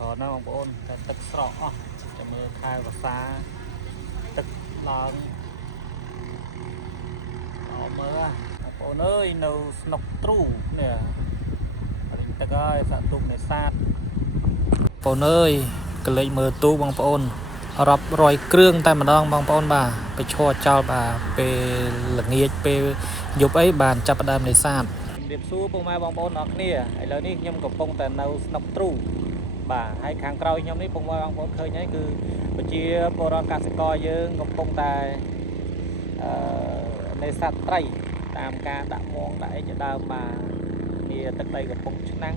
trò nó bóng bồnទឹកស្រកអស់ចាំមើលខែវស្សាទឹកឡើងអត់មើលបងប្អូនអើយនៅស្នុកទ្រូនេះរីងទឹកហើយសាក់ទូកនេសាទបងប្អូនអើយកលេចមើលទូបងប្អូនរាប់រយគ្រឿងតែម្ដងបងប្អូនបាទไปឈរចោលបាទពេលល្ងាចពេលយប់អីបានចាប់ផ្ដើមនេសាទជំរាបសួរពុកម៉ែបងប្អូនអរគ្នាឥឡូវនេះខ្ញុំកំពុងតែនៅស្នុកទ្រូបាទហើយខាងក្រោយខ្ញុំនេះពុកម៉ែបងប្អូនឃើញហើយគឺប្រជាពលរដ្ឋកសិករយើងកំពុងតែនេសាទត្រីតាមការដាក់មងដាក់អីជាដើមបាទនេះទឹកដីកំពុងឆ្នាំង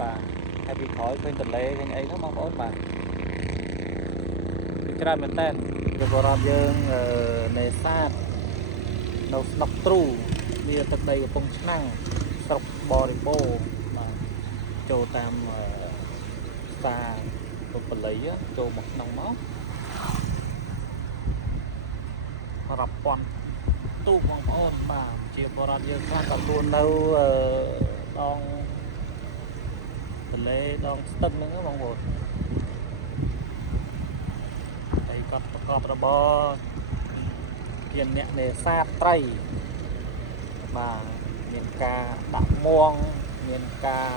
បាទហើយពីក្រោយឃើញទន្លេឃើញអីហ្នឹងបងប្អូនបាទច្រើនមែនតើពលរដ្ឋយើងនេសាទនៅស្នុកទ្រូមានទឹកដីកំពុងឆ្នាំងស្រុកបរិបូរបាទចូលតាមផ្សារពុទ្ធលីចូលមកក្នុងមករាប់ពាន់ទូកបងប្អូនបាទជាបរិបទយើងខ្លះក៏ខ្លួននៅដងទន្លេដងស្ទឹងហ្នឹងបងប្អូនហើយក៏ប្រកបរបរជាអ្នកនេសាទត្រីបាទមានការដាក់មងមានការ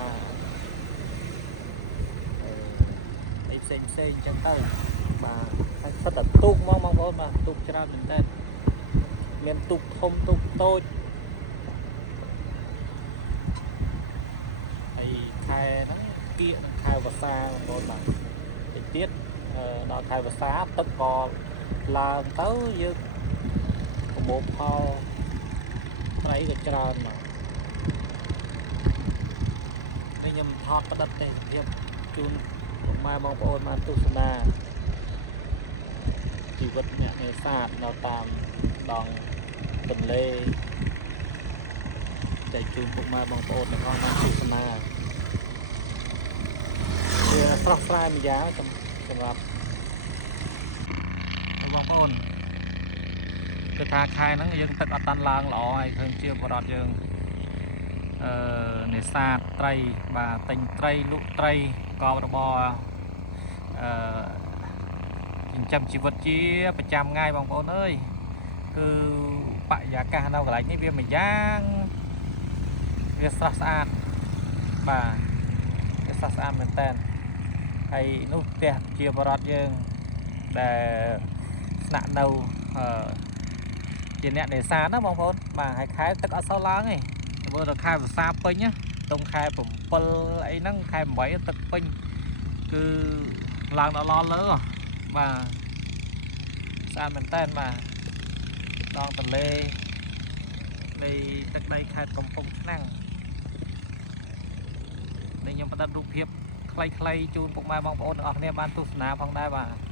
អីផ្សេងអញ្ចឹងទៅបាទហើយសិតតែទូកមកបងប្អូនបាទទូកច្រើនមែនតើមានទូកធំទូកតូចហើយខែហ្នឹងគៀកនឹងខែវស្សាបងប្អូនបាទតិចទៀតដល់ខែវស្សាទឹកក៏ឡើងទៅយើងប្រមូលផលត្រីក៏ច្រើនមកនេះខ្ញុំថតផ្ដិតទេភាពជូនពុកម៉ែបងប្អូនបានទស្សនាជីវិតអ្នកនេសាទនៅតាមដងទន្លេចែកជូនពុកម៉ែបងប្អូនទាំងអស់បានទស្សនាវាស្រស់ស្រាយម្យ៉ាងសម្រាប់បងប្អូនគឺថាខែហ្នឹងយើងទឹកអត់តាន់ឡើងល្អហើយឃើញជាបរិបទយើងនេសាទត្រីបាទទិញត្រីលក់ត្រីកបរបរចិញ្ចឹមជីវិតជាប្រចាំថ្ងៃបងប្អូនអើយគឺបរិយាកាសនៅកន្លែងនេះវាមួយយ៉ាងវាស្រស់ស្អាតបាទវាស្រស់ស្អាតមែនតើហើយនោះផ្ទះជាបរិបទយើងដែលស្នាក់នៅជាអ្នកនេសាទណាបងប្អូនបាទហើយខែទឹកអត់សូវឡើងទេមើលដល់ខែវស្សាពេញណាតុងខែ7អីហ្នឹងខែ8ទឹកពេញគឺឡើងដល់ឡលើបាទស្អាតមែនតើបាទដងទន្លេនៃទឹកដីខេត្តកំពង់ឆ្នាំងនេះខ្ញុំផ្ដិតរូបភាពខ្លីៗជូនពុកម៉ែបងប្អូនទាំងអស់គ្នាបានទស្សនាផងដែរបាទ